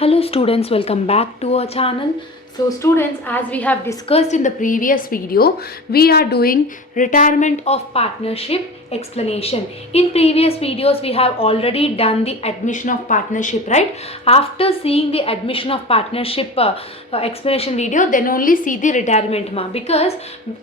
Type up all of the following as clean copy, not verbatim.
Hello students, welcome back to our channel. So students, as we have discussed in the previous video, we are doing retirement of partnership explanation. In previous videos we have already done the admission of partnership, right? After seeing the admission of partnership explanation video, then only see the retirement because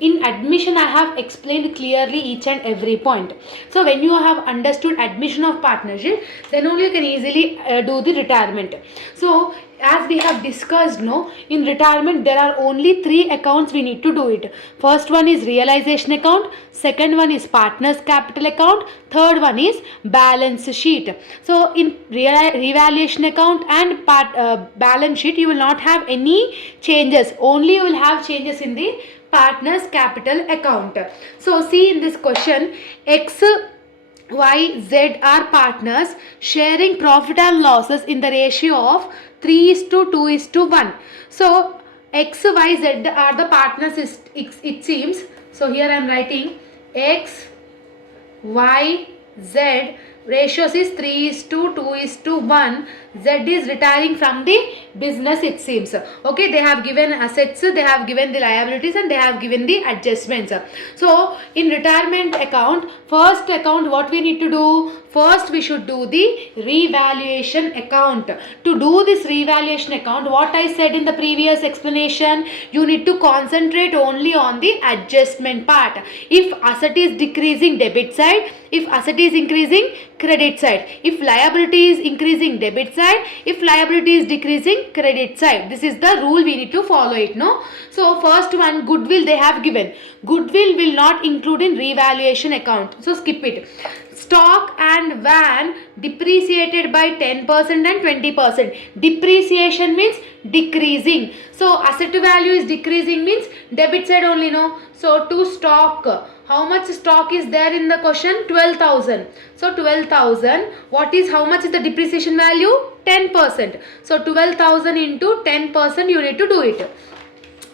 in admission I have explained clearly each and every point. So when you have understood admission of partnership, then only you can easily do the retirement. So as we have discussed, in retirement there are only three accounts we need to do it. First one is realization account, second one is partners capital account, third one is balance sheet. So in revaluation account and balance sheet you will not have any changes, only you will have changes in the partners capital account. So see in this question, X Y, Z are partners sharing profit and losses in the ratio of 3:2:1. So X, Y, Z are the partners, it seems. So here I am writing X, Y, Z ratios is 3:2:1. Z is retiring from the business, it seems. Okay, they have given assets, they have given the liabilities, and they have given the adjustments. So in retirement account, first account, what we need to do? First we should do the revaluation account. To do this revaluation account, what I said in the previous explanation, you need to concentrate only on the adjustment part. If asset is decreasing, debit side. If asset is increasing, credit side. If liability is increasing, debit side. If liability is decreasing, credit side. This is the rule, we need to follow it, no? So first one, goodwill they have given. Goodwill will not include in revaluation account, so skip it. Stock and van depreciated by 10% and 20%. Depreciation means decreasing. So asset value is decreasing means debit side only, no? So to stock, how much stock is there in the question? 12,000. So 12,000, what is, how much is the depreciation value? 10%. So 12,000 into 10% you need to do it.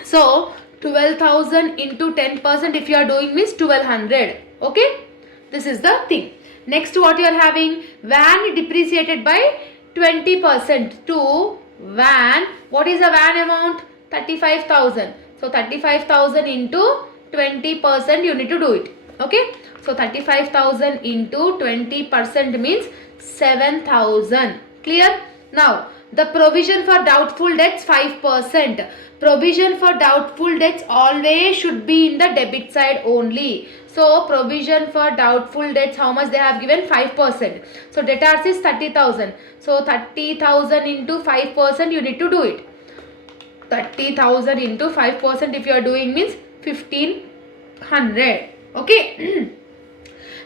So 12,000 into 10% if you are doing means 1200. Okay, this is the thing. Next, what you are having? Van depreciated by 20%. To van, what is the van amount? 35,000. So 35,000 into 20% you need to do it. Okay, so 35,000 into 20% means 7,000. Clear? Now the provision for doubtful debts 5%. Provision for doubtful debts always should be in the debit side only. So provision for doubtful debts, how much they have given? 5%. So debtors is 30,000. So 30,000 into 5% you need to do it. 30,000 into 5% if you are doing means 1,500. Okay.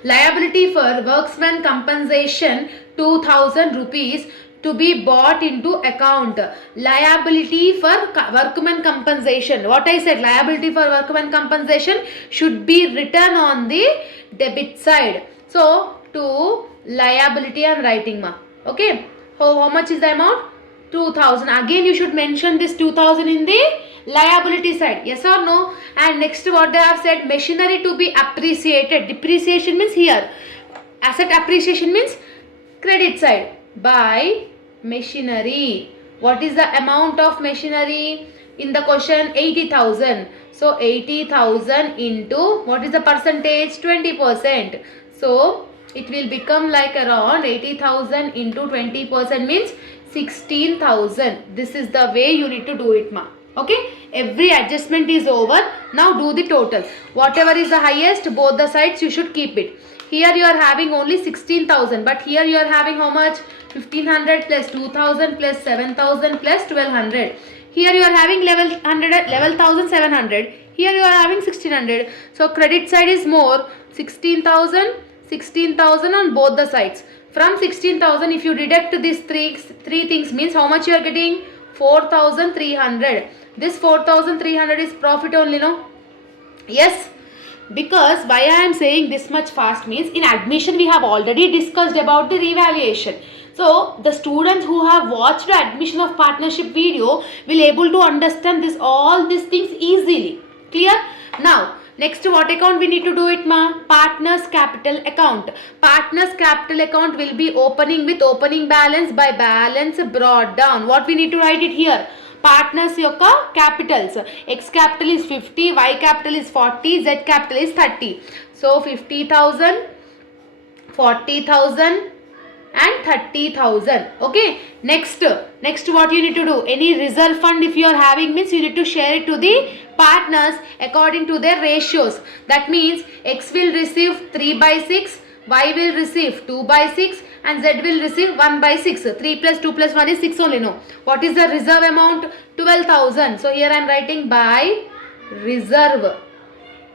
Liability for workman compensation 2,000 rupees to be bought into account. Liability for workman compensation, what I said, liability for workman compensation should be written on the debit side. So to liability I am writing, ma. Okay, how much is the amount? 2,000. Again you should mention this 2,000 in the liability side, yes or no? And next what they have said, machinery to be appreciated. Depreciation means here, asset appreciation means credit side. By machinery, what is the amount of machinery in the question? 80,000. So 80,000 into, what is the percentage? 20%. So it will become like around 80,000 into 20% means 16,000. This is the way you need to do it, ma. Okay, every adjustment is over. Now do the total. Whatever is the highest, both the sides you should keep it. Here you are having only 16,000, but here you are having how much? 1,500 plus 2,000 plus 7,000 plus 1,200. Here you are having 11,700. Here you are having 1,600. So credit side is more, 16,000, 16,000 on both the sides. From 16,000, if you deduct these three things means how much you are getting? 4,300. This 4,300 is profit only, no? Yes. Because why I am saying this much fast means in admission we have already discussed about the revaluation. So the students who have watched the admission of partnership video will able to understand this all these things easily. Clear? Now Next, what account we need to do it, ma? Partners capital account. Partners capital account will be opening with opening balance by balance brought down. What we need to write it here? Partners yokka capitals. X capital is 50, Y capital is 40, Z capital is 30. So 50,000, 40,000 and 30,000. Okay. Next what you need to do? Any reserve fund if you are having means you need to share it to the partners according to their ratios. That means X will receive 3 by 6, Y will receive 2 by 6 and Z will receive 1 by 6. 3 plus 2 plus 1 is 6 only. No. What is the reserve amount? 12,000. So here I am writing by reserve.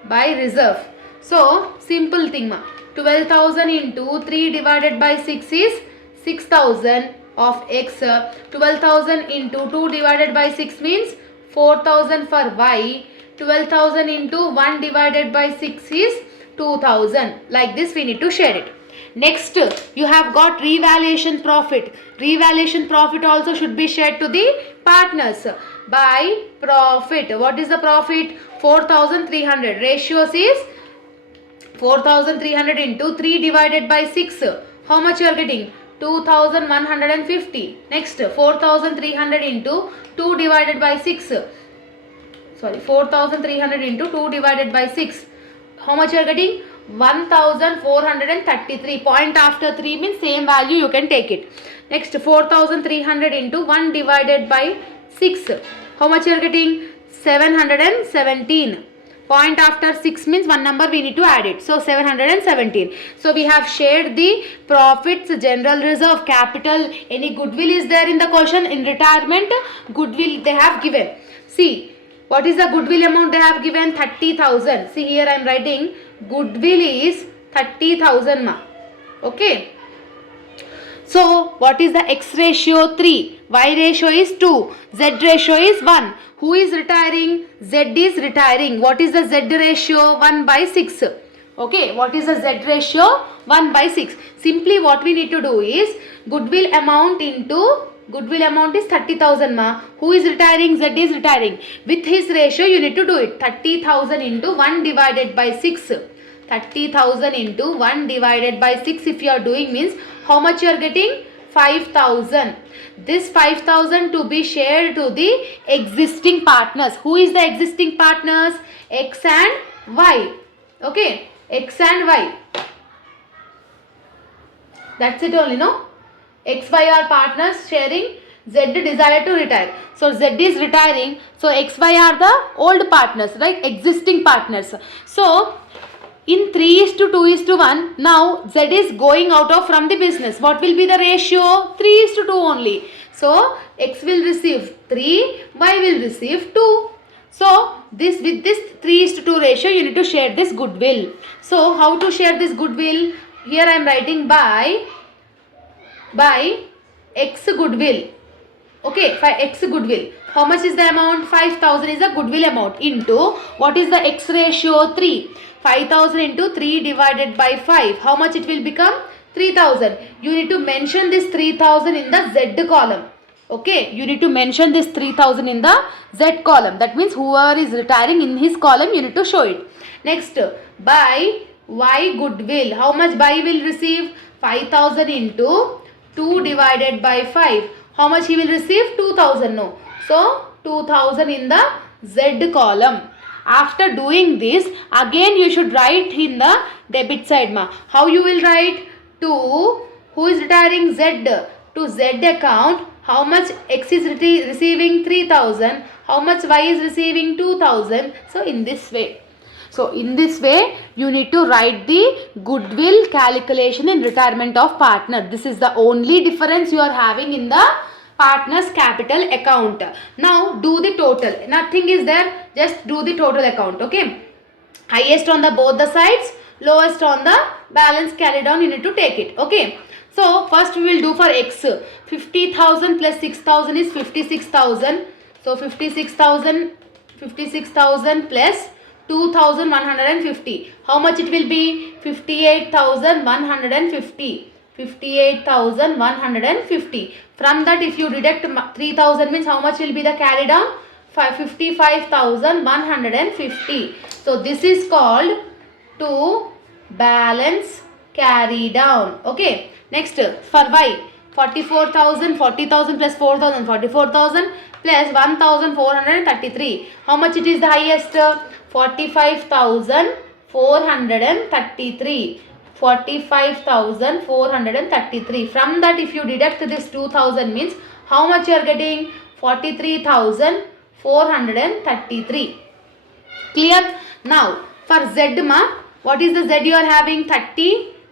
By reserve. So simple thing ma. 12,000 into 3 divided by 6 is 6,000 of X. 12,000 into 2 divided by 6 means 4,000 for Y. 12,000 into 1 divided by 6 is 2,000. Like this we need to share it. Next, you have got revaluation profit. Revaluation profit also should be shared to the partners by profit. What is the profit? 4,300. Ratios is 4,300 into 3 divided by 6. How much you are getting? 2,150. Next, 4,300 into 2 divided by 6. Sorry, 4,300 into 2 divided by 6. How much you are getting? 1,433. Point after 3 means same value you can take it. Next, 4,300 into 1 divided by 6. How much you are getting? 717. Point after 6 means one number we need to add it. So 717. So we have shared the profits, general reserve, capital. Any goodwill is there in the question? In retirement, goodwill they have given. See, what is the goodwill amount they have given? 30,000. See here I am writing goodwill is 30,000 ma. Okay. So what is the X ratio? 3. Y ratio is 2. Z ratio is 1. Who is retiring? Z is retiring. What is the Z ratio? 1 by 6. Okay. What is the Z ratio? 1 by 6. Simply what we need to do is goodwill amount into goodwill amount is 30,000 ma. Who is retiring? Z is retiring. With his ratio you need to do it. 30,000 into 1 divided by 6. 30,000 into 1 divided by 6 if you are doing means how much you are getting? 5,000. This 5,000 to be shared to the existing partners. Who is the existing partners? X and Y. Okay. X and Y. That's it only, no? X, Y are partners sharing. Z desire to retire. So Z is retiring. So X, Y are the old partners, right? Existing partners. So in 3:2:1, now Z is going out of from the business. What will be the ratio? 3:2 only. So X will receive 3, Y will receive 2. So this with this 3:2 ratio you need to share this goodwill. So how to share this goodwill? Here I am writing by X goodwill. Okay, for X goodwill. How much is the amount? 5,000 is the goodwill amount into what is the X ratio? 3. 5,000 into 3 divided by 5. How much it will become? 3,000. You need to mention this 3,000 in the Z column. Okay, you need to mention this 3,000 in the Z column. That means whoever is retiring in his column, you need to show it. Next, by Y goodwill. How much Y will receive? 5,000 into 2 divided by 5. How much he will receive? 2,000. No. So, 2,000 in the Z column. After doing this, again you should write in the debit side ma. How you will write? To who is retiring? Z. To Z account, how much X is receiving? 3,000. How much Y is receiving? 2,000. So in this way. So in this way, you need to write the goodwill calculation in retirement of partner. This is the only difference you are having in the partner's capital account. Now do the total. Nothing is there. Just do the total account. Okay. Highest on the both the sides, lowest on the balance carried on. You need to take it. Okay. So first we will do for X. 50,000 plus 6,000 is 56,000. So 56,000 plus 2,150. How much it will be? 58,150. 58,150. From that if you deduct 3,000 means how much will be the carry down? 55,150. So this is called to balance carry down. Okay. Next for Y, 44,000, 40,000 plus 4,000, 44,000 plus 1,433. How much it is the highest? 45,433. 45,433. From that, if you deduct this 2,000 means how much you are getting? 43,433. Clear? Now for Z ma, what is the Z you are having?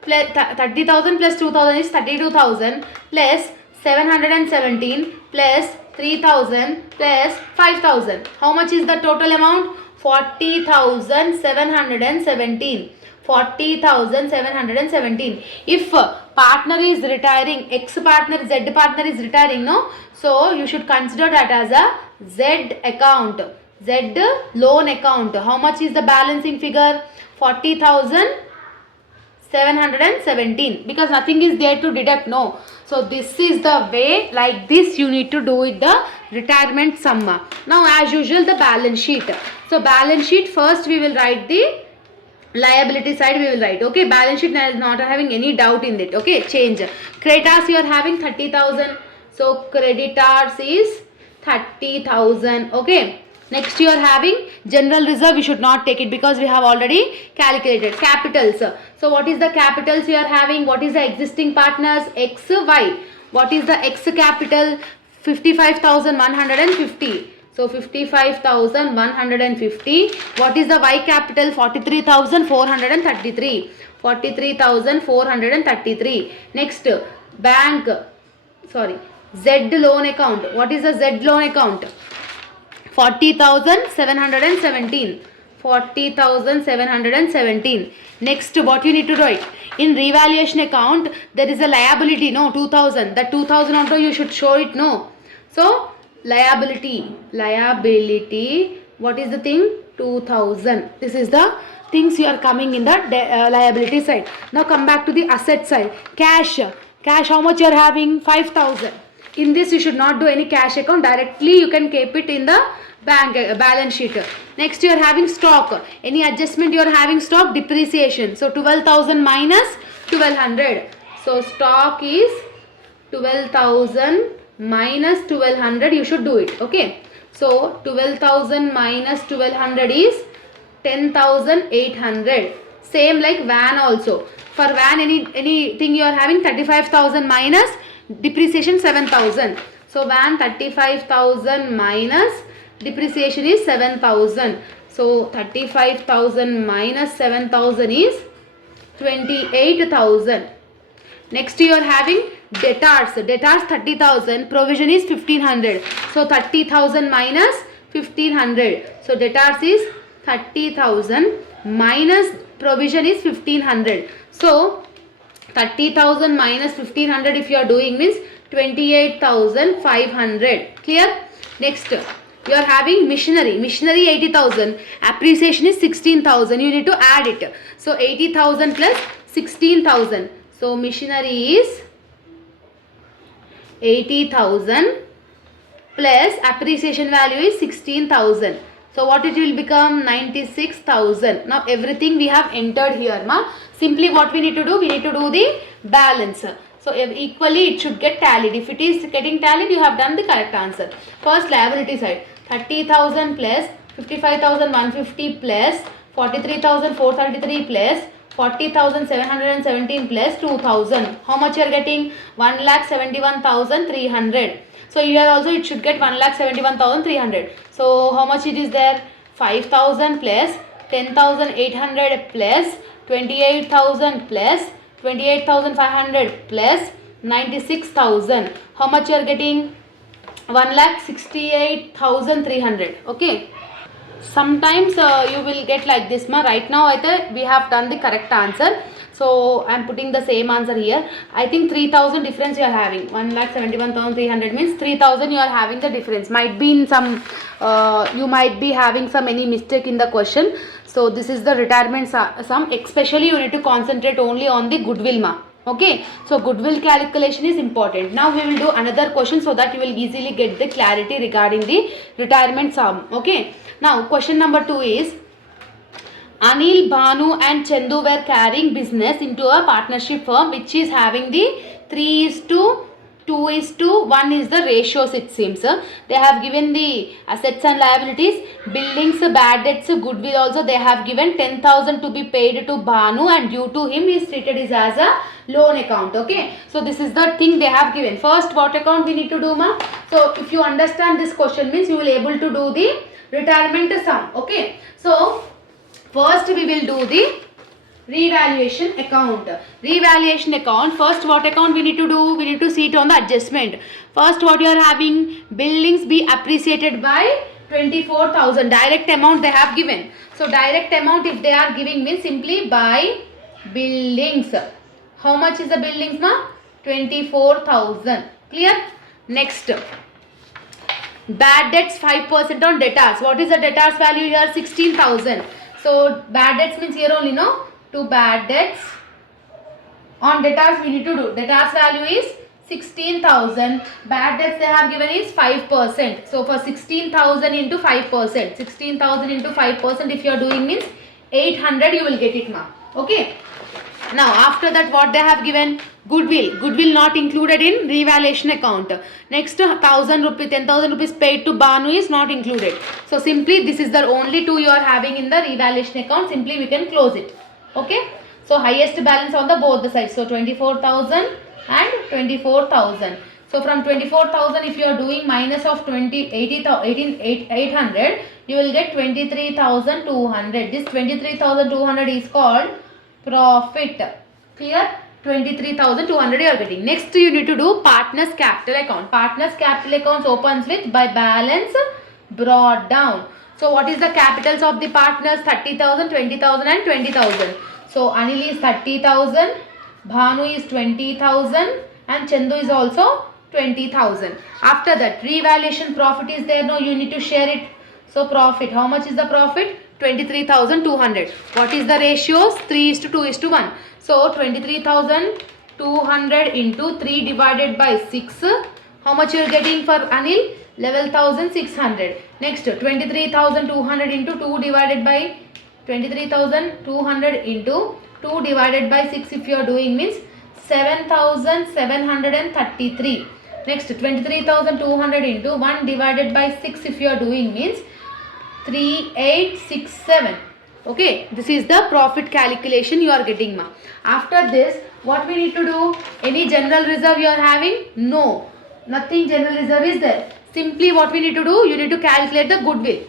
30,000 plus 2,000 is 32,000 plus 717 plus 3,000 plus 5,000. How much is the total amount? 40,717. 40,717. If partner is retiring, X partner, Z partner is retiring, no? So you should consider that as a Z account. Z loan account. How much is the balancing figure? 40,717, because nothing is there to deduct, no. So this is the way, like this you need to do it, the retirement sum. Now as usual, the balance sheet. So balance sheet, first we will write the liability side, we will write. Okay, balance sheet is not having any doubt in it. Okay, change. Creditors you are having 30,000. So creditors is 30,000. Okay. Next you are having general reserve, we should not take it because we have already calculated. Capitals. So what is the capitals you are having? What is the existing partners? X, Y. What is the X capital? 55,150. So 55,150. What is the Y capital? 43,433. 43,433. Next, bank. Sorry. Z loan account. What is the Z loan account? 40,717. 40,717. Next, what you need to write? In revaluation account, there is a liability, no, 2,000. That 2,000 also you should show it, no. So, liability. What is the thing? 2,000. This is the things you are coming in the liability side. Now come back to the asset side. Cash. Cash, how much you are having? 5,000. In this, you should not do any cash account. Directly, you can keep it in the bank balance sheet. Next, you are having stock. Any adjustment you are having? Stock depreciation. So 12,000 minus 1,200. So stock is 12,000 minus 1,200. You should do it. Okay. So 12,000 minus 1,200 is 10,800. Same like van also. For van, anything you are having? 35,000 minus depreciation 7,000. So van 35,000 minus depreciation is 7,000. So 35,000 minus 7,000 is 28,000. Next you are having debtors. Debtors 30,000. Provision is 1,500. So 30,000 minus 1,500. So debtors is 30,000 minus provision is 1,500. So 30,000 minus 1,500 if you are doing means 28,500. Clear? Next, you are having machinery. Machinery 80,000. Appreciation is 16,000. You need to add it. So 80,000 plus 16,000. So machinery is 80,000 plus appreciation value is 16,000. So what it will become? 96,000. Now everything we have entered here, ma. Simply what we need to do? We need to do the balance. So equally it should get tallied. If it is getting tallied, you have done the correct answer. First liability side. 30,000 plus 55,150 plus 43,433 plus 40,717 plus 2,000. How much you are getting? 1,71,300. So here also it should get 1,71,300. So how much it is there? 5,000 plus 10,800 plus 28,000 plus 28,500 plus 96,000. How much you are getting? 1,68,300. Okay. Sometimes you will get like this, ma. Right now I think we have done the correct answer. So I am putting the same answer here. I think 3,000 difference you are having. 1,71,300 means 3,000 you are having the difference. Might be in some, you might be having some any mistake in the question. So this is the retirement sum. Especially you need to concentrate only on the goodwill, ma. Okay, so goodwill calculation is important. Now we will do another question so that you will easily get the clarity regarding the retirement sum. Okay, now question number 2 is Anil, Bhanu and Chandu were carrying business into a partnership firm which is having the 3 is to 2 is to 1 is the ratios it seems. They have given the assets and liabilities, buildings, bad debts, goodwill also they have given 10,000 to be paid to Bhanu and due to him is treated as a loan account. Okay, so this is the thing they have given. First what account we need to do, ma? So if you understand this question means you will able to do the retirement sum. Okay, so first we will do the revaluation account. Revaluation account, first what account we need to do? We need to see it on the adjustment. First what you are having? Buildings be appreciated by 24,000. Direct amount they have given. So direct amount if they are giving means simply by buildings. How much is the buildings, ma? 24,000. Clear? Next. Bad debts 5% on debtors. What is the debtors value here? 16,000. So bad debts means here only, no? To bad debts on debtors we need to do. Debtors value is 16,000. Bad debts they have given is 5%. So for 16,000 into 5%. 16,000 into 5% if you are doing means 800 you will get it, ma. Okay. Now after that what they have given? Goodwill. Goodwill not included in revaluation account. Next 1,000 rupees, 10,000 rupees paid to Banu is not included. So simply this is the only two you are having in the revaluation account. Simply we can close it. Okay. So highest balance on the both the sides. So 24,000 and 24,000. So from 24,000 if you are doing minus of 800 you will get 23,200. This 23,200 is called profit. Clear? 23,200 you are getting. Next you need to do partners capital account. Partners capital accounts opens with by balance brought down. So what is the capitals of the partners? 30,000, 20,000 and 20,000. So Anil is 30,000, Bhanu is 20,000 and Chandu is also 20,000. After that revaluation profit is there. No, you need to share it. So profit, how much is the profit? 23,200. What is the ratios? 3 is to 2 is to 1. So 23,200 into 3 divided by 6. How much you are getting for Anil? 11,600. Next 23,200 into 2 divided by 23,200 into 2 divided by 6 if you are doing means 7,733. Next 23,200 into 1 divided by 6 if you are doing means 3867. Okay, this is the profit calculation you are getting, ma. After this what we need to do? Any general reserve you are having? No, nothing general reserve is there. Simply what we need to do? You need to calculate the goodwill.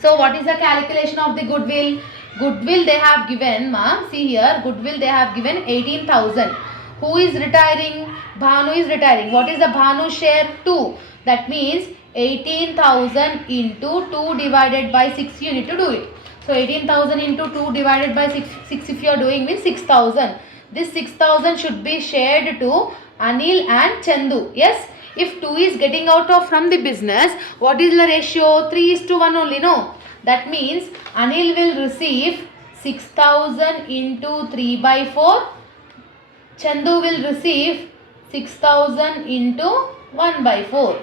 So what is the calculation of the goodwill? Goodwill they have given, ma. See here, goodwill they have given 18,000. Who is retiring? Bhanu is retiring. What is the Bhanu share? 2. That means 18,000 into 2 divided by 6 you need to do it. So 18,000 into 2 divided by 6 if you are doing means 6,000. This 6,000 should be shared to Anil and Chandu. Yes. If 2 is getting out of from the business, what is the ratio? 3 is to 1 only, no? That means Anil will receive 6,000 into 3 by 4. Chandu will receive 6,000 into 1 by 4.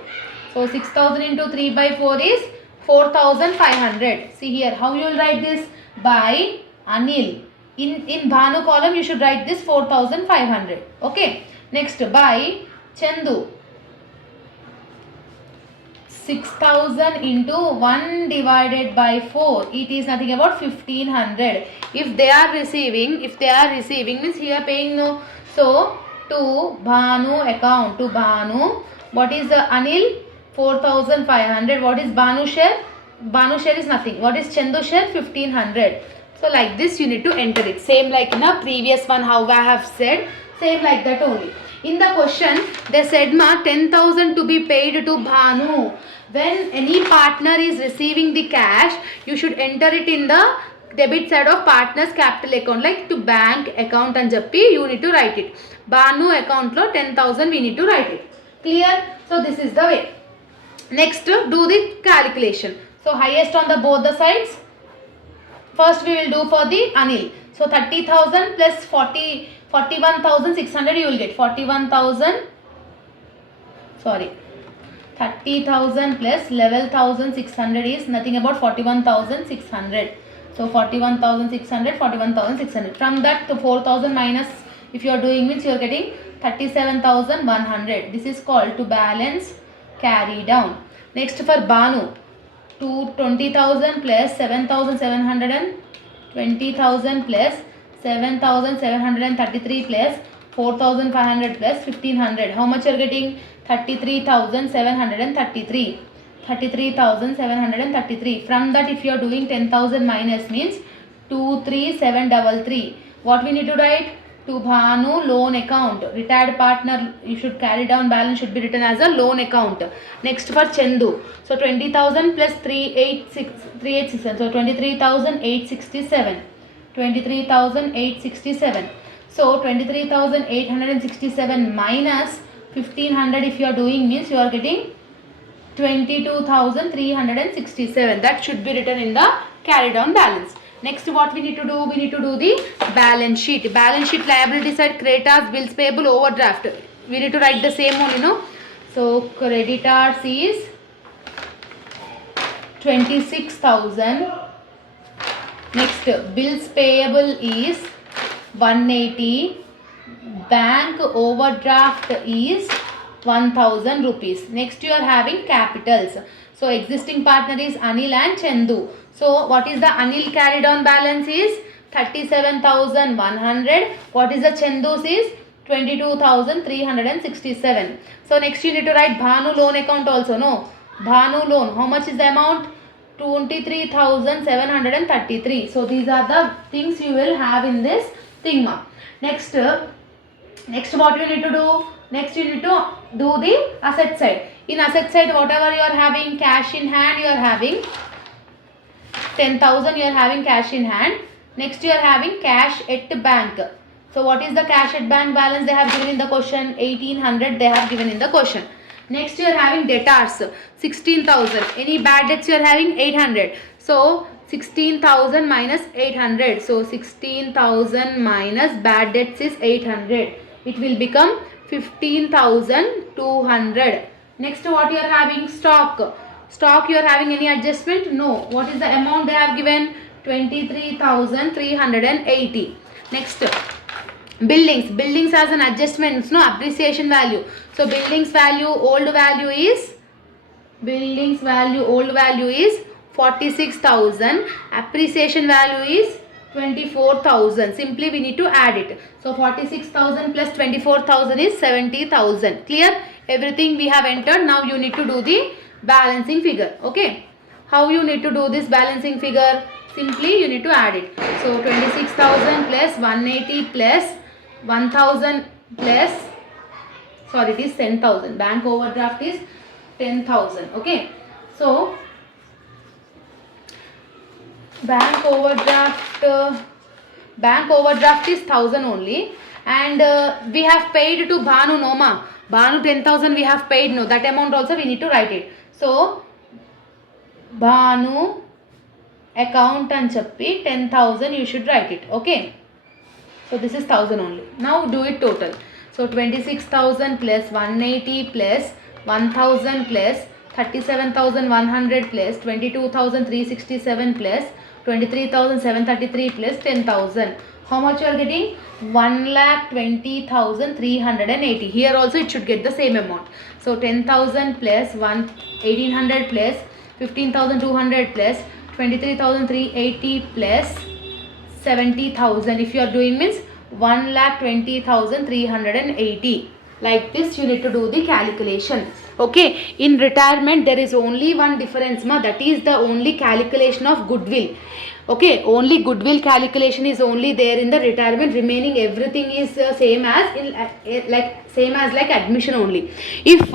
So 6,000 into 3 by 4 is 4,500. See here, how you will write this? By Anil. In Bhanu column you should write this 4,500. Okay. Next by Chandu. 6,000 into 1 divided by 4. It is nothing about 1,500. If they are receiving means here paying no. So to Bhanu account, to Bhanu, what is the Anil? 4,500. What is Bhanu share? Bhanu share is nothing. What is Chandu share? 1,500. So like this you need to enter it. Same like in a previous one how I have said. Same like that only. In the question they said ma 10,000 to be paid to Bhanu. When any partner is receiving the cash, you should enter it in the debit side of partner's capital account, like to bank account and jappi you need to write it. Bhanu account lo 10,000 we need to write it. Clear? So this is the way. Next do the calculation. So highest on the both the sides first we will do for the Anil. So 30,000 plus 41,600 you will get 30,000 plus 11,600 is nothing about 41,600. So 41,600. From that the 4,000 minus if you are doing means you are getting 37,100. This is called to balance carry down. Next for Banu, 20,000 plus 7,700 and 20,000 plus 7,733 plus 4,500 plus 1,500. How much you are getting? 33,733. 33,733. From that if you are doing 10,000 minus means 23,733. What we need to write? To Bhanu loan account. Retired partner, you should carry down balance should be written as a loan account. Next for Chandu. So 20,000 plus 386. So 23,867. 23,867. So 23,867 minus 1,500 if you are doing means you are getting 22,367. That should be written in the carry down balance. Next what we need to do? We need to do the balance sheet. Balance sheet liability side creditors, bills payable, overdraft. We need to write the same one, So creditors is 26,000. Next bills payable is 180. Bank overdraft is 1,000 rupees. Next you are having capitals. So existing partner is Anil and Chandu. So what is the Anil carried on balance is 37,100. What is the Chandu's is 22,367. So next you need to write Bhanu loan account also. No, Bhanu loan. How much is the amount? 23,733. So these are the things you will have in this thing. Next what you need to do? Next you need to do the asset side. In asset side whatever you are having cash in hand, you are having 10,000 you are having cash in hand. Next you are having cash at bank. So what is the cash at bank balance they have given in the question? 1,800 they have given in the question. Next you are having debtors 16,000. Any bad debts you are having? 800. So 16,000 minus 800. So 16,000 minus bad debts is 800. It will become 15,200. Next what you are having? Stock. Stock you are having any adjustment? No. What is the amount they have given? 23,380. Next buildings. Buildings has an adjustment, no appreciation value. So buildings value old value is 46,000. Appreciation value is 24,000. Simply we need to add it. So 46,000 plus 24,000 is 70,000. Clear? Everything we have entered. Now you need to do the balancing figure. Okay. How you need to do this balancing figure? Simply you need to add it. So 26,000 plus 180 plus 1,000 plus, sorry, it is 10,000. Bank overdraft is 10,000. Okay. So bank overdraft is 1,000 only, and we have paid to Bhanu, Noma. Bhanu 10,000 we have paid, no, that amount also we need to write it. So Bhanu account and chappi 10,000 you should write it. Okay. So this is 1,000 only. Now do it total. So 26,000 plus 180 plus 1,000 plus 37,100 plus 22,367 plus 23,733 plus 10,000. How much you are getting? 1,20,380. Here also it should get the same amount. So 10,000 plus 1,800 plus 15,200 plus 23,380 plus 70,000. If you are doing means 1,20,380. Like this you need to do the calculation. Okay. In retirement there is only one difference, that is the only calculation of goodwill. Okay. Only goodwill calculation is only there in the retirement. Remaining everything is same as like admission only. If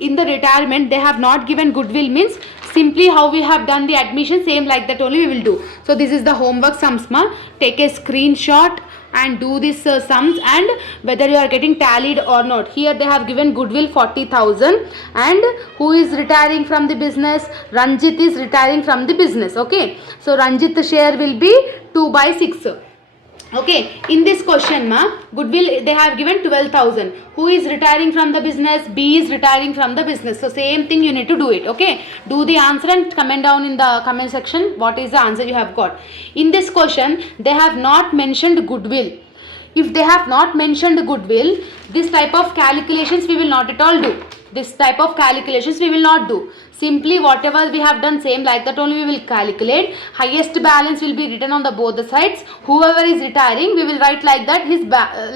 in the retirement they have not given goodwill means simply how we have done the admission, same like that only we will do. So this is the homework sums ma. Take a screenshot and do this sums, and whether you are getting tallied or not. Here they have given goodwill 40,000, and who is retiring from the business? Ranjit is retiring from the business. Okay, so Ranjit's share will be 2/6. Okay, in this question ma, goodwill they have given 12,000. Who is retiring from the business? B is retiring from the business. So same thing you need to do it. Okay, do the answer and comment down in the comment section what is the answer you have got. In this question they have not mentioned goodwill. If they have not mentioned goodwill, this type of calculations we will not at all do. This type of calculations we will not do. Simply whatever we have done, same like that only we will calculate. Highest balance will be written on the both the sides. Whoever is retiring, we will write like that his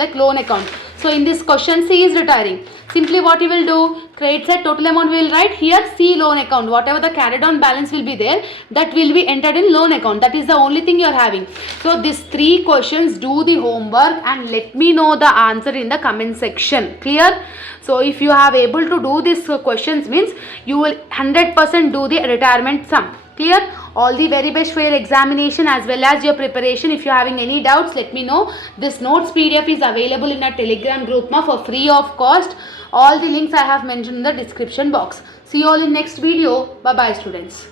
like loan account. So in this question C is retiring. Simply what you will do, credit side total amount we will write, here C loan account. Whatever the carried on balance will be there, that will be entered in loan account. That is the only thing you are having. So these 3 questions, do the homework and let me know the answer in the comment section. Clear? So if you have able to do these questions, means you will 100% do the retirement sum. Clear? All the very best for your examination as well as your preparation. If you are having any doubts, let me know. This notes PDF is available in our Telegram group for free of cost. All the links I have mentioned in the description box. See you all in next video. Bye bye students.